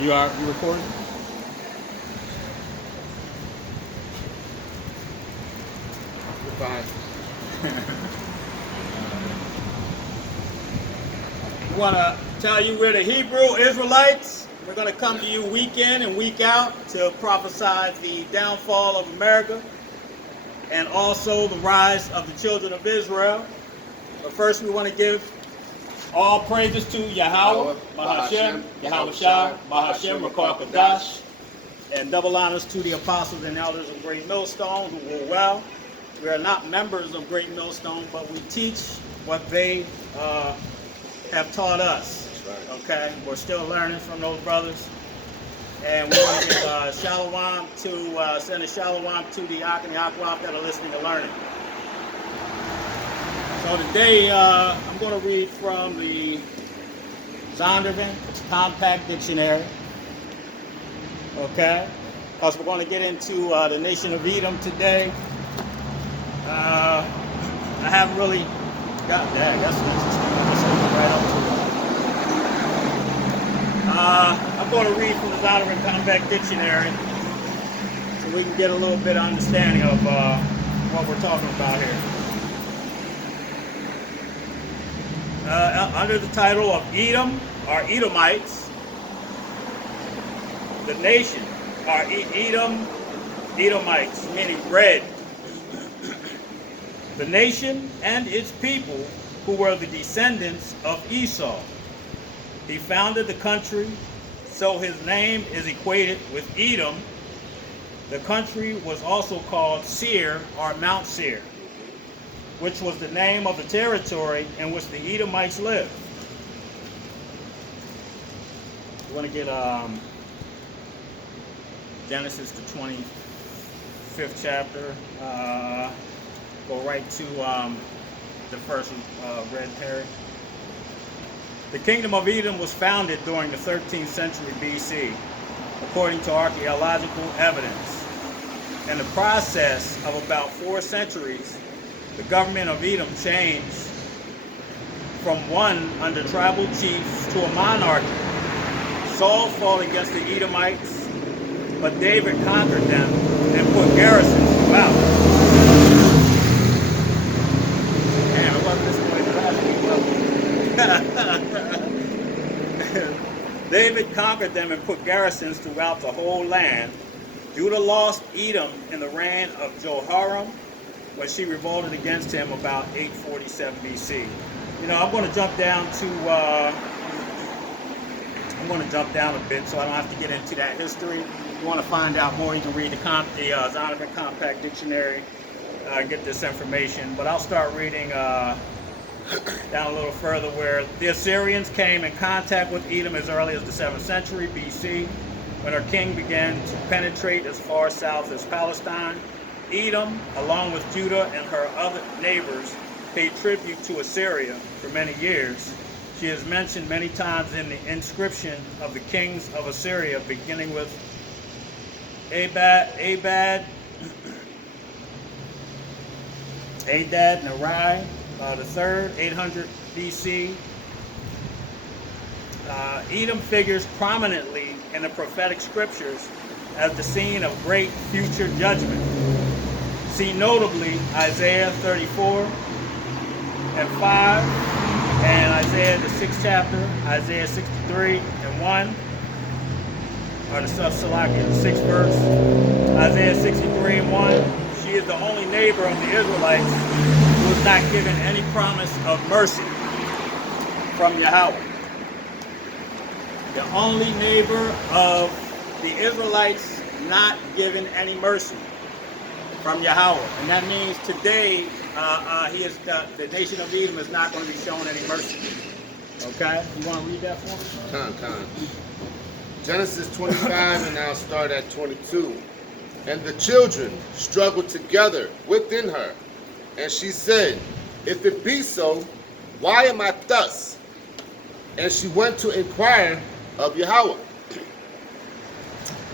You recording? You're fine. We want to tell you we're the Hebrew Israelites. We're going to come to you week in and week out to prophesy the downfall of America and also the rise of the children of Israel. But first we want to give all praises to Yahweh, Mahashem, Yahweh Shai, Mahashem, Rakar Kadash, and double honors to the apostles and elders of Great Millstone who rule well. We are not members of Great Millstone, but we teach what they have taught us. Right. Okay, we're still learning from those brothers, and we want to give shalom to send a shalom to the Ak and the Akwaf that are listening and learning. So today I'm going to read from the Zondervan Compact Dictionary. Okay, because we're going to get into the nation of Edom today. I haven't really got that. That's interesting. Let's go right up to it. I'm going to read from the Zondervan Compact Dictionary so we can get a little bit of understanding of what we're talking about here. Under the title of Edom are Edomites, the nation are Edomites, meaning red. The nation and its people who were the descendants of Esau. He founded the country, so his name is equated with Edom. The country was also called Seir or Mount Seir, which was the name of the territory in which the Edomites lived. We want to get Genesis, the 25th chapter. Go right to the first red herring. The kingdom of Edom was founded during the 13th century BC, according to archaeological evidence. In the process of about 4 centuries, the government of Edom changed from one under tribal chiefs to a monarchy. Saul fought against the Edomites, but David conquered them and put garrisons throughout. Damn, it wasn't this way the last week. David conquered them and put garrisons throughout the whole land. Judah lost Edom in the reign of Jehoram, when she revolted against him about 847 BC. You know, I'm going to jump down a bit so I don't have to get into that history. If you want to find out more, you can read the Zondervan Compact Dictionary, get this information. But I'll start reading down a little further, where the Assyrians came in contact with Edom as early as the 7th century BC, when her king began to penetrate as far south as Palestine. Edom, along with Judah and her other neighbors, paid tribute to Assyria for many years. She is mentioned many times in the inscription of the kings of Assyria, beginning with Adad Nerai the third, 800 BC. Edom figures prominently in the prophetic scriptures as the scene of great future judgment. See notably Isaiah 34 and 5, and Isaiah the 6th chapter, Isaiah 63 and 1, or the Salakia, the 6th verse, Isaiah 63 and 1. She is the only neighbor of the Israelites who was not given any promise of mercy from Yahweh. The only neighbor of the Israelites not given any mercy from Yahweh. And that means today the nation of Edom is not going to be shown any mercy. Okay? You want to read that for me? Con. Genesis 25, and I'll start at 22. And the children struggled together within her. And she said, if it be so, why am I thus? And she went to inquire of Yahweh.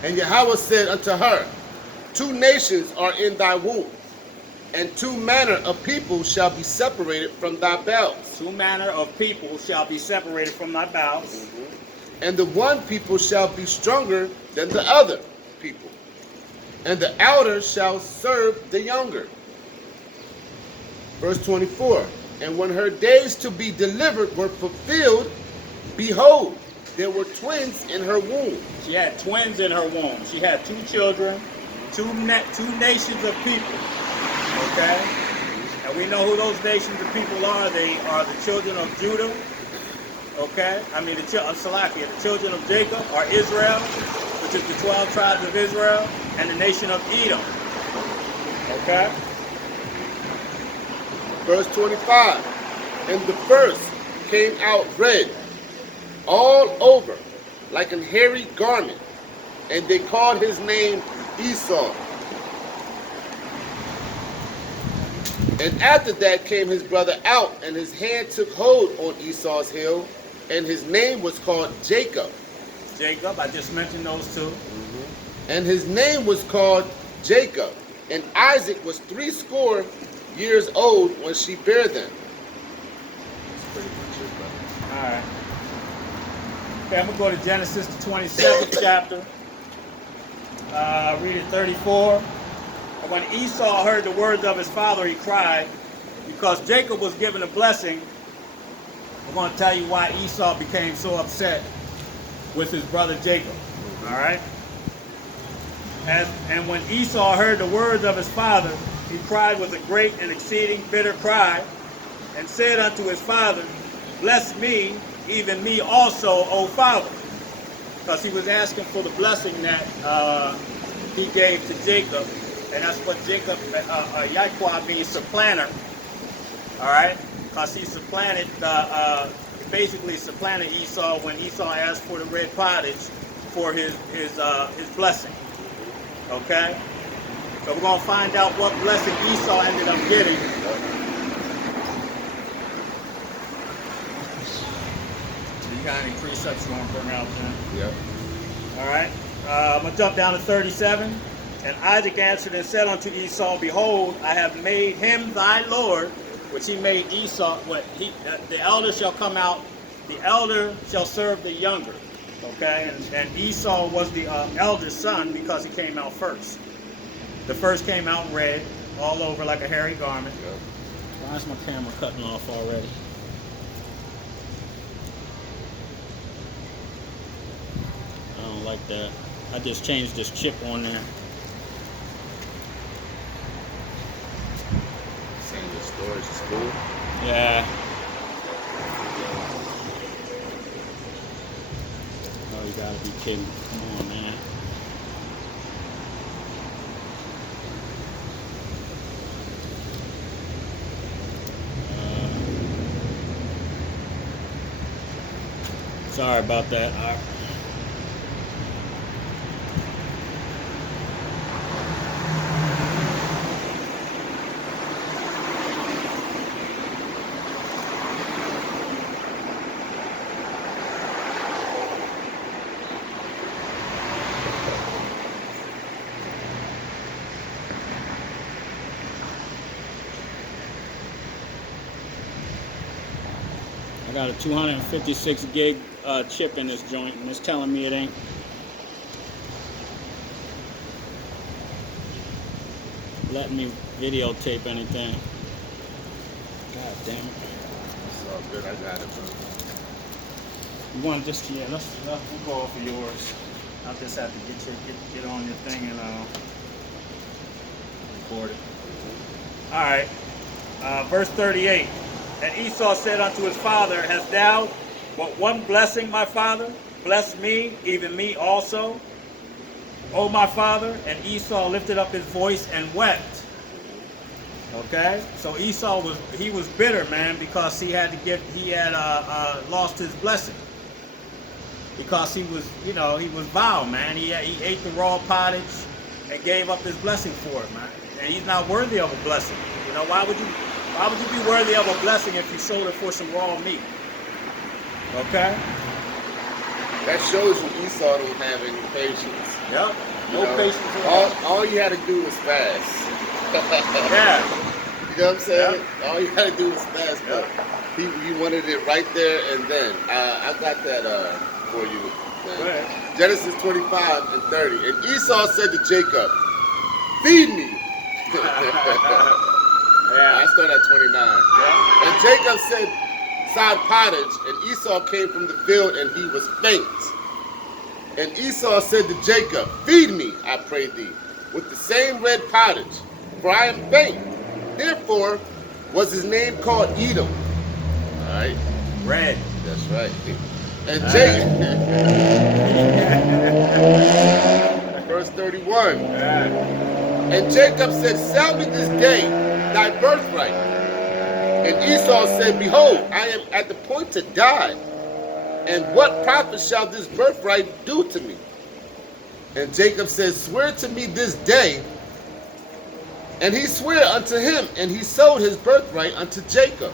And Yahweh said unto her, 2 nations are in thy womb, and 2 manner of people shall be separated from thy bowels. 2 manner of people shall be separated from thy bowels. And the one people shall be stronger than the other people, and the elder shall serve the younger. Verse 24. And when her days to be delivered were fulfilled, behold, there were twins in her womb. She had twins in her womb. She had two children, two nations of people. Okay? And we know who those nations of people are. They are the children of Judah. Okay? The children of Jacob are Israel, which is the 12 tribes of Israel, and the nation of Edom. Okay? Verse 25. And the first came out red, all over, like an hairy garment, and they called his name Esau. And after that came his brother out, and his hand took hold on Esau's heel, and his name was called Jacob. Jacob, I just mentioned those two. And his name was called Jacob. And Isaac was 80 years old when she bare them. That's pretty much it, brother. All right. Okay, I'm going to go to Genesis, the 27th chapter. Read it 34. And when Esau heard the words of his father, he cried, because Jacob was given a blessing. I'm going to tell you why Esau became so upset with his brother Jacob. All right? And when Esau heard the words of his father, he cried with a great and exceeding bitter cry, and said unto his father, Bless me, even me also, O father. Because he was asking for the blessing that he gave to Jacob. And that's what Jacob, Yahweh means supplanter. All right? Because he supplanted, basically supplanted Esau when Esau asked for the red pottage for his blessing. Okay? So we're going to find out what blessing Esau ended up getting. You got any precepts you want to bring out then? Yeah. All right. I'm going to jump down to 37. And Isaac answered and said unto Esau, Behold, I have made him thy Lord, which he made Esau. The elder shall come out, the elder shall serve the younger. Okay? And Esau was the elder son because he came out first. The first came out red, all over like a hairy garment. Yeah. Why is my camera cutting off already? I don't like that. I just changed this chip on there. Saying the storage is full. Yeah. Oh, you gotta be kidding. Come on, man. Sorry about that. I got a 256 gig chip in this joint, and it's telling me it ain't. Letting me videotape anything. God damn it. It's all good. I got it, bro. You want just, yeah, we'll go off of yours. I'll just have to get on your thing and record it. All right. Verse 38. And Esau said unto his father, Hast thou but one blessing, my father? Bless me, even me also, O my father. And Esau lifted up his voice and wept. Okay, so Esau was bitter, man, because he had lost his blessing. Because he was vile, man. He ate the raw pottage and gave up his blessing for it, man. And he's not worthy of a blessing. You know, why would you be worthy of a blessing if you sold it for some raw meat? Okay? That shows you Esau don't have any patience. Yep. No patience at all you had to do was fast. Yeah. You know what I'm saying? Yep. All you had to do was fast, but he wanted it right there and then. I got that for you. Go ahead. Genesis 25 and 30. And Esau said to Jacob, feed me. Yeah. I start at 29. Yeah. And Jacob said, side pottage, and Esau came from the field, and he was faint. And Esau said to Jacob, feed me, I pray thee, with the same red pottage, for I am faint. Therefore was his name called Edom. All right. Red. That's right. And Jacob, verse 31. And Jacob said, sell me this day thy birthright. And Esau said, behold, I am at the point to die. And what profit shall this birthright do to me? And Jacob said, swear to me this day. And he sware unto him, and he sold his birthright unto Jacob.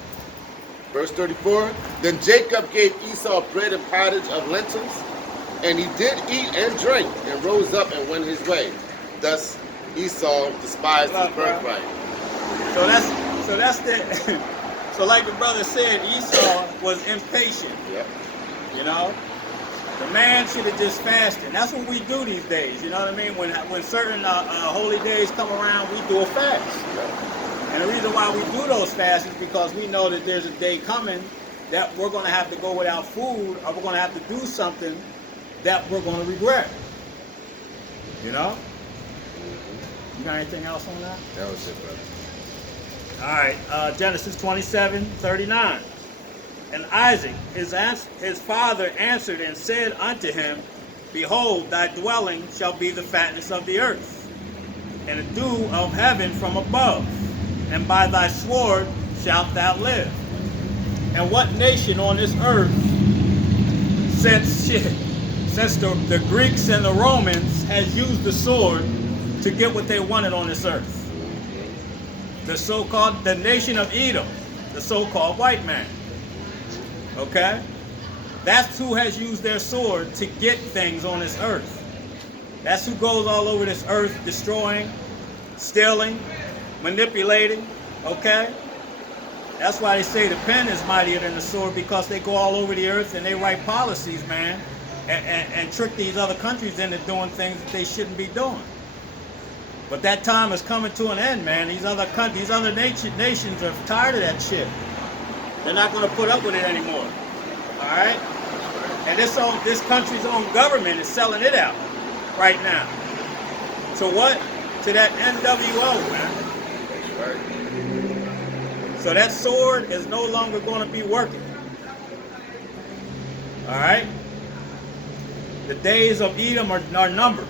Verse 34, then Jacob gave Esau bread and pottage of lentils, and he did eat and drink, and rose up and went his way. Thus Esau despised his birthright. So that's the so like the brother said, Esau was impatient. Yep. You know? The man should have just fasted. That's what we do these days, you know what I mean? When certain holy days come around, we do a fast. Yep. And the reason why we do those fasts is because we know that there's a day coming that we're going to have to go without food, or we're going to have to do something that we're going to regret. You know? You got anything else on that? That was it, brother. All right, Genesis 27:39. And Isaac, his father, answered and said unto him, behold, thy dwelling shall be the fatness of the earth, and the dew of heaven from above, and by thy sword shalt thou live. And what nation on this earth, since the Greeks and the Romans has used the sword to get what they wanted on this earth? The nation of Edom, the so-called white man. Okay? That's who has used their sword to get things on this earth. That's who goes all over this earth destroying, stealing, manipulating. Okay? That's why they say the pen is mightier than the sword, because they go all over the earth and they write policies, man, and trick these other countries into doing things that they shouldn't be doing. But that time is coming to an end, man. These other countries, these other nations are tired of that shit. They're not going to put up with it anymore. All right? And this country's own government is selling it out right now. So what? To that NWO, man. That's right. So that sword is no longer going to be working. All right? The days of Edom are numbered.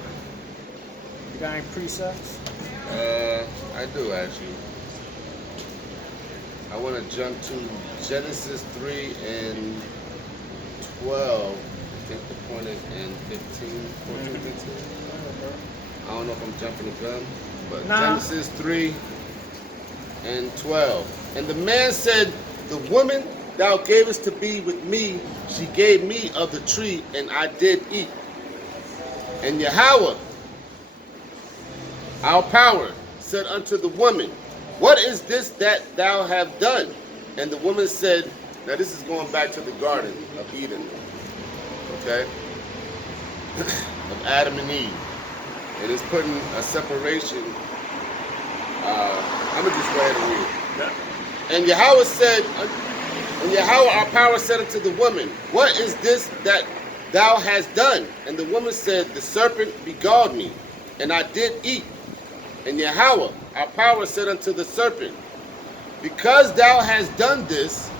You got any precepts? I do actually. I want to jump to Genesis 3 and 12. I think the point is in 15, 14, 15. I don't know if I'm jumping the gun, but Nah. Genesis 3 and 12. And the man said, the woman thou gavest to be with me, she gave me of the tree, and I did eat. And Yahweh, our power, said unto the woman, what is this that thou have done? And the woman said, now this is going back to the Garden of Eden, okay, of Adam and Eve. It is putting a separation. I'm going to just go ahead and read it. Yeah. And Yahweh said, and Yahweh our power said unto the woman, what is this that thou hast done? And the woman said, the serpent beguiled me, and I did eat. And Yahweh our power said unto the serpent, because thou hast done this,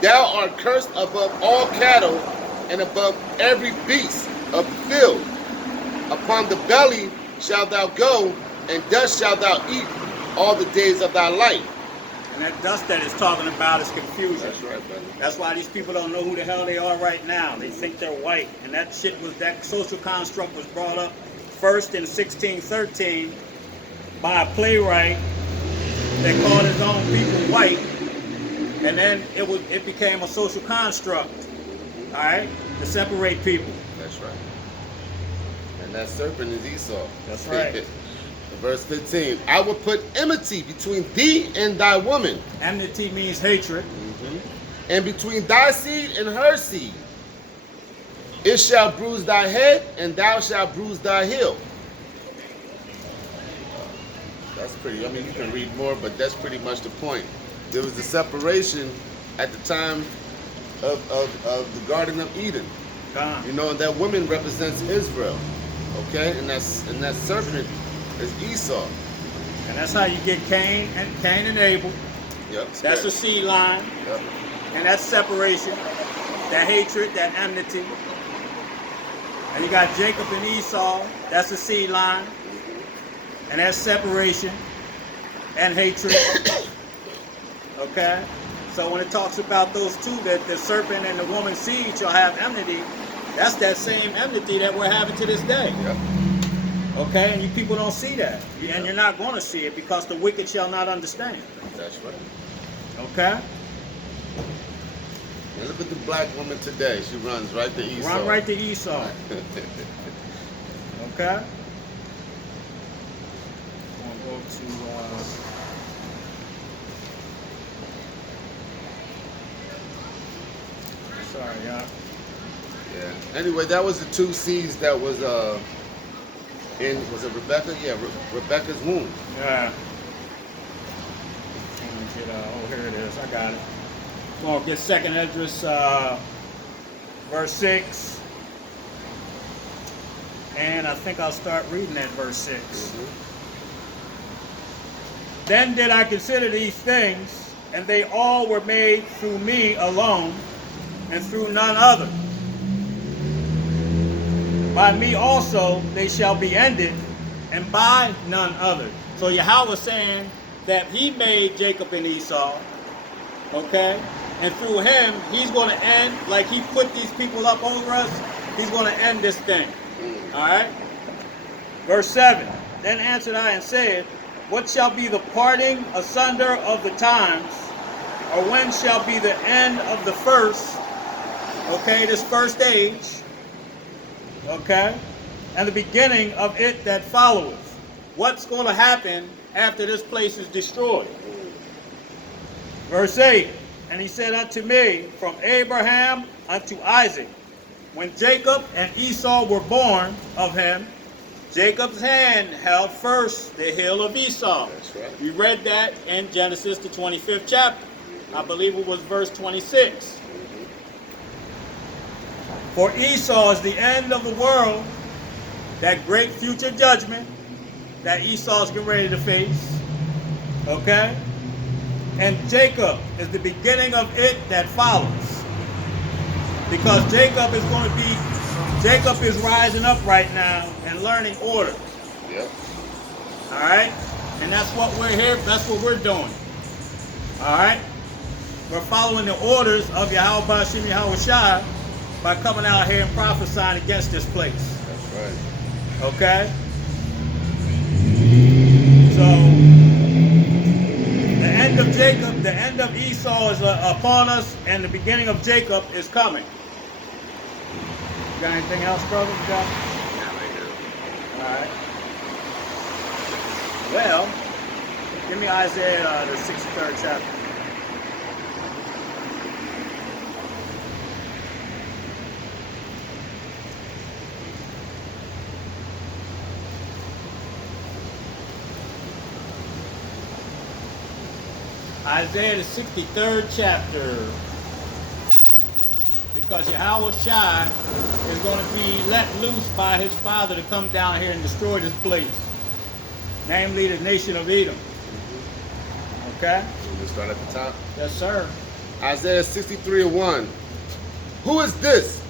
thou art cursed above all cattle, and above every beast of the field. Upon the belly shalt thou go, and dust shalt thou eat all the days of thy life. And that dust that it's talking about is confusion. That's right, brother. That's why these people don't know who the hell they are right now. They think they're white. And that social construct was brought up first in 1613 by a playwright that called his own people white. And then it became a social construct, all right, to separate people. That's right. And that serpent is Esau. That's right. Verse 15, I will put enmity between thee and thy woman. Enmity means hatred. And between thy seed and her seed. It shall bruise thy head, and thou shalt bruise thy heel. That's pretty, I mean, you can read more, but that's pretty much the point. There was a separation at the time of the Garden of Eden. You know, and that woman represents Israel. Okay? And that serpent is Esau. And that's how you get Cain and Abel. Yep. That's the seed line. Yep. And that's separation, that hatred, that enmity. And you got Jacob and Esau. That's the seed line. And that's separation and hatred. Okay? So when it talks about those two, that the serpent and the woman's seed shall have enmity, that's that same enmity that we're having to this day. Yep. Okay? And you people don't see that. And you're not going to see it because the wicked shall not understand. That's right. Okay? And look at the black woman today. She runs right to Esau. Run right to Esau. Okay? We'll go to... sorry, y'all. Yeah. Anyway, that was the two seeds that was was it Rebecca? Yeah, Rebecca's womb. Yeah. Oh, here it is. I got it. We're going to get 2nd Esdras, verse 6. And I think I'll start reading at verse 6. Then did I consider these things, and they all were made through me alone, and through none other. By me also they shall be ended, and by none other. So Yahweh was saying that he made Jacob and Esau, okay? And through him, he's going to end, like he put these people up over us, he's going to end this thing. All right? Verse 7. Then answered I and said, what shall be the parting asunder of the times, or when shall be the end of the first, okay, this first age, okay, and the beginning of it that followeth? What's going to happen after this place is destroyed? Verse 8. And he said unto me, from Abraham unto Isaac, when Jacob and Esau were born of him, Jacob's hand held first the heel of Esau. That's right. We read that in Genesis, the 25th chapter. I believe it was verse 26. For Esau is the end of the world, that great future judgment that Esau's getting ready to face. Okay? And Jacob is the beginning of it that follows. Because Jacob is rising up right now and learning order. Yep. All right? And that's what we're here, that's what we're doing. All right? We're following the orders of Yahweh Bashim Yahweh Shai by coming out here and prophesying against this place. That's right. Okay? So, the end of Jacob, the end of Esau is upon us, and the beginning of Jacob is coming. You got anything else, brother? You got? Yeah, I do. All right. Well, give me Isaiah, the 63rd chapter. Isaiah, the 63rd chapter. Because Yahweh Shai is going to be let loose by his father to come down here and destroy this place. Namely, the nation of Edom. Okay? So we start at the top. Yes, sir. Isaiah 63:1. Who is this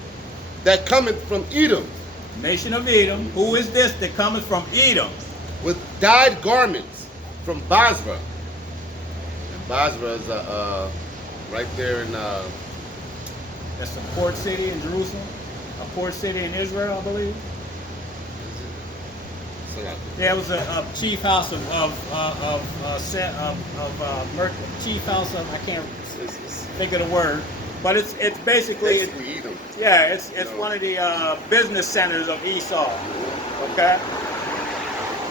that cometh from Edom? Nation of Edom. Who is this that cometh from Edom? With dyed garments from Basra. And Basra is right there in That's a port city in Jerusalem. A port city in Israel, I believe. Yeah, it was a chief house chief house of, I can't think of the word, but it's basically Edom. Yeah, it's one of the business centers of Esau. Okay.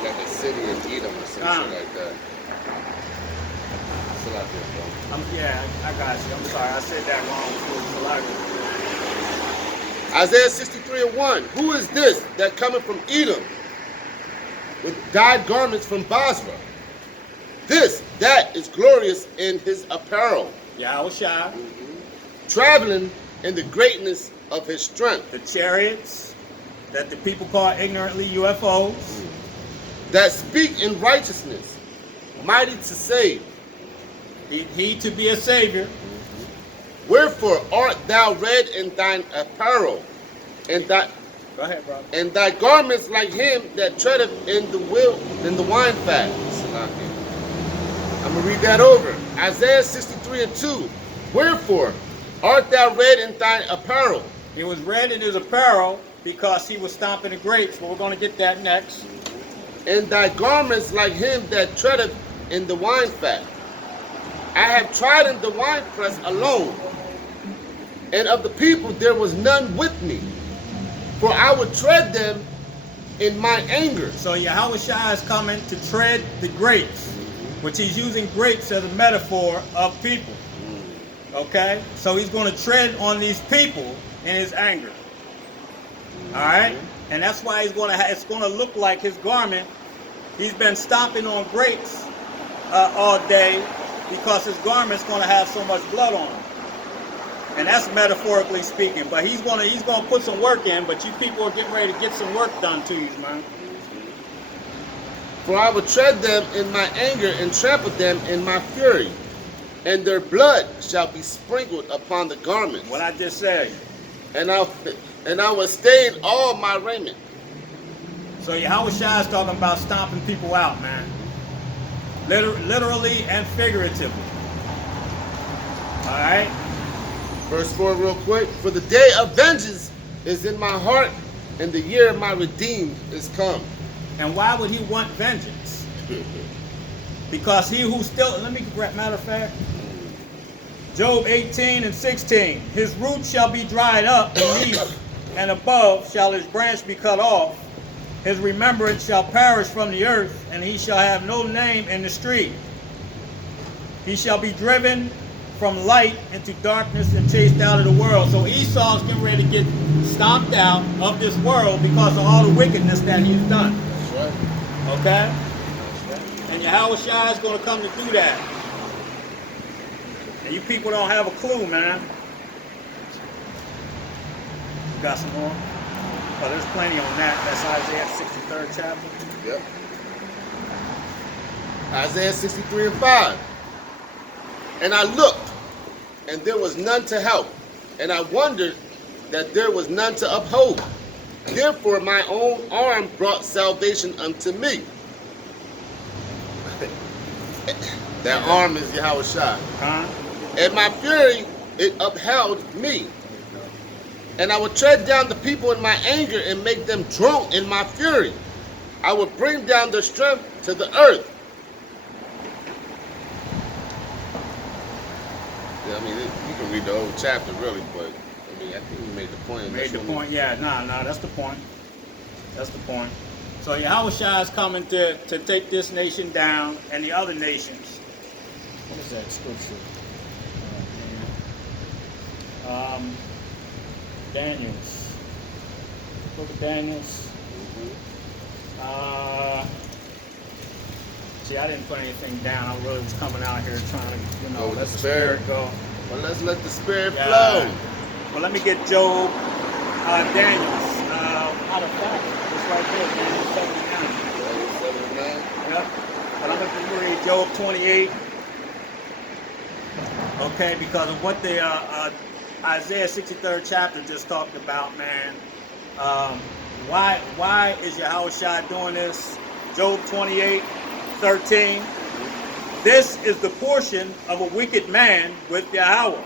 Like a city in Edom or something like that. Still out there, bro. Yeah, I got you. I'm sorry, I said that wrong. It's a lot of Isaiah 63:1. Who is this that cometh from Edom with dyed garments from Basra? That is glorious in his apparel, Yahushua, traveling in the greatness of his strength, the chariots that the people call ignorantly UFOs, that speak in righteousness, mighty to save. he to be a savior. Wherefore art thou red in thine apparel, and thy Go ahead, brother. and thy garments like him that treadeth in the wine fat. I'm gonna read that over. Isaiah 63:2. Wherefore art thou red in thine apparel? He was red in his apparel because he was stomping the grapes, but we're going to get that next. And thy garments like him that treadeth in the wine fat. I have trodden the winepress alone, and of the people there was none with me. For I would tread them in my anger. So Yahushua is coming to tread the grapes, which he's using grapes as a metaphor of people. Okay? So he's going to tread on these people in his anger. All right? And that's why he's going to it's going to look like his garment. He's been stomping on grapes all day because his garment's going to have so much blood on it. And that's metaphorically speaking. But he's going to put some work in, but you people are getting ready to get some work done to you, man. For I will tread them in my anger and trample them in my fury, and their blood shall be sprinkled upon the garments. What I just said. And I will stain all my raiment. So Yahushua is talking about stomping people out, man. Literally and figuratively. All right? Verse 4 real quick. For the day of vengeance is in my heart, and the year of my redeemed is come. And why would he want vengeance? Because he who still, matter of fact, Job 18:16, his roots shall be dried up beneath, and above shall his branch be cut off. His remembrance shall perish from the earth, and he shall have no name in the street. He shall be driven from light into darkness and chased out of the world. So Esau's getting ready to get stomped out of this world because of all the wickedness that he's done. That's right. Okay? And Yahushua is going to come to do that. And you people don't have a clue, man. You got some more? Oh, there's plenty on that. That's Isaiah 63rd chapter. Yep. Isaiah 63:5. And I looked, and there was none to help, and I wondered that there was none to uphold. Therefore my own arm brought salvation unto me. That arm is Yahushua. Huh? And my fury, it upheld me. And I would tread down the people in my anger and make them drunk in my fury. I would bring down their strength to the earth. Yeah, I mean, you can read the whole chapter really, but I mean, I think we made the point. Made the point, yeah. Nah, that's the point. That's the point. So Yahushua is coming to take this nation down and the other nations. What is that scripture? Daniel's. Book of Daniel's. See, I didn't put anything down. I really was coming out here trying to, let the spirit go. Well, let's let the spirit Yeah. flow. Well, let me get Job, Daniel's. Out of fact, it's right there, Daniel 79. Yep. But I'm going to read Job 28. Okay, because of what the Isaiah 63rd chapter just talked about, man. Why is Yahushua doing this? Job 28:13. This is the portion of a wicked man with Yahweh,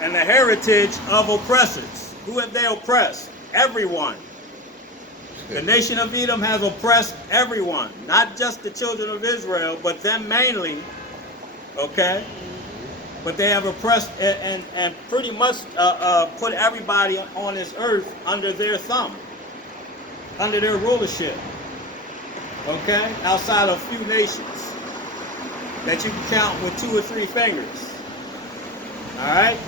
and the heritage of oppressors. Who have they oppressed? Everyone. The nation of Edom has oppressed everyone, not just the children of Israel, but them mainly. Okay? But they have oppressed and pretty much put everybody on this earth under their thumb, under their rulership. Okay? Outside of a few nations that you can count with 2 or 3 fingers. All right?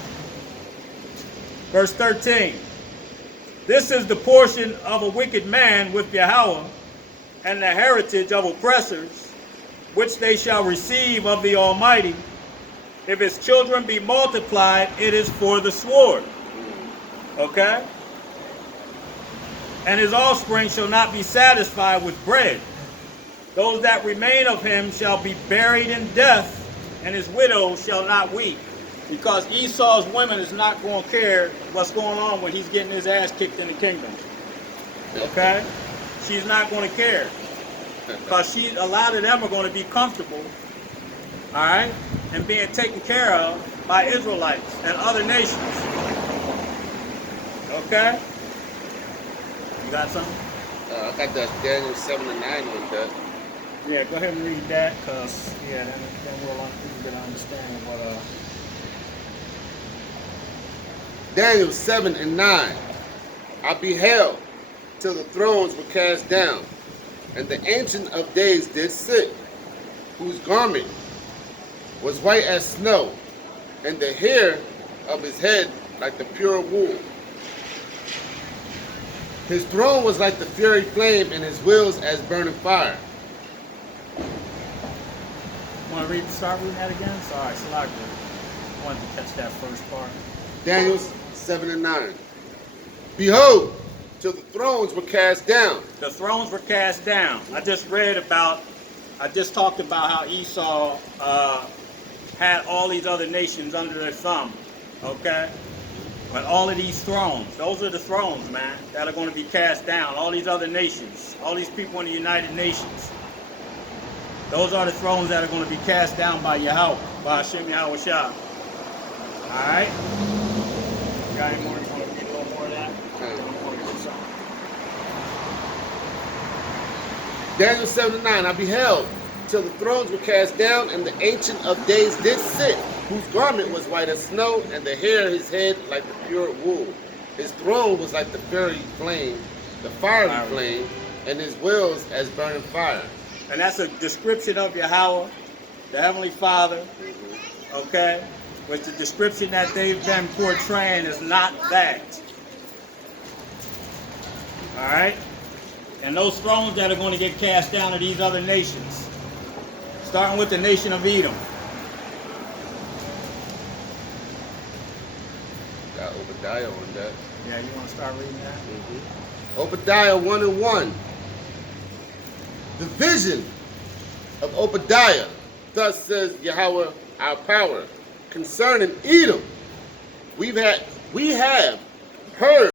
Verse 13. This is the portion of a wicked man with Yahweh, and the heritage of oppressors, which they shall receive of the Almighty. If his children be multiplied, it is for the sword. Okay? And his offspring shall not be satisfied with bread. Those that remain of him shall be buried in death, and his widows shall not weep. Because Esau's women is not going to care what's going on when he's getting his ass kicked in the kingdom. Okay? She's not going to care. Because a lot of them are going to be comfortable, all right, and being taken care of by Israelites and other nations. Okay? You got something? I got that Daniel 7 and 9 with that. Yeah, go ahead and read that, because, yeah, then we'll get an understanding of what... Daniel 7 and 9. I beheld till the thrones were cast down, and the Ancient of Days did sit, whose garment was white as snow, and the hair of his head like the pure wool. His throne was like the fiery flame, and his wheels as burning fire. Want to start reading that again? Sorry, Slacker. I wanted to catch that first part. Daniel 7 and 9. Behold, till the thrones were cast down. The thrones were cast down. I just talked about how Esau had all these other nations under their thumb, okay? But all of these thrones, those are the thrones, man, that are going to be cast down. All these other nations, all these people in the United Nations. Those are the thrones that are going to be cast down by Yahweh, by Hashem Yahweh Shah. All right? You got any more? You want to read a little more of that? Daniel 7 and 9. I beheld till the thrones were cast down, and the Ancient of Days did sit, whose garment was white as snow, and the hair of his head like the pure wool. His throne was like the fiery flame, the fiery flame, and his wheels as burning fire. And that's a description of Yahweh, the Heavenly Father, okay? Which the description that they've been portraying is not that. All right? And those thrones that are going to get cast down are these other nations. Starting with the nation of Edom. Got Obadiah on that. Yeah, you want to start reading that? Obadiah 1 and 1. The vision of Obadiah, thus says Yahweh our power, concerning Edom. We have heard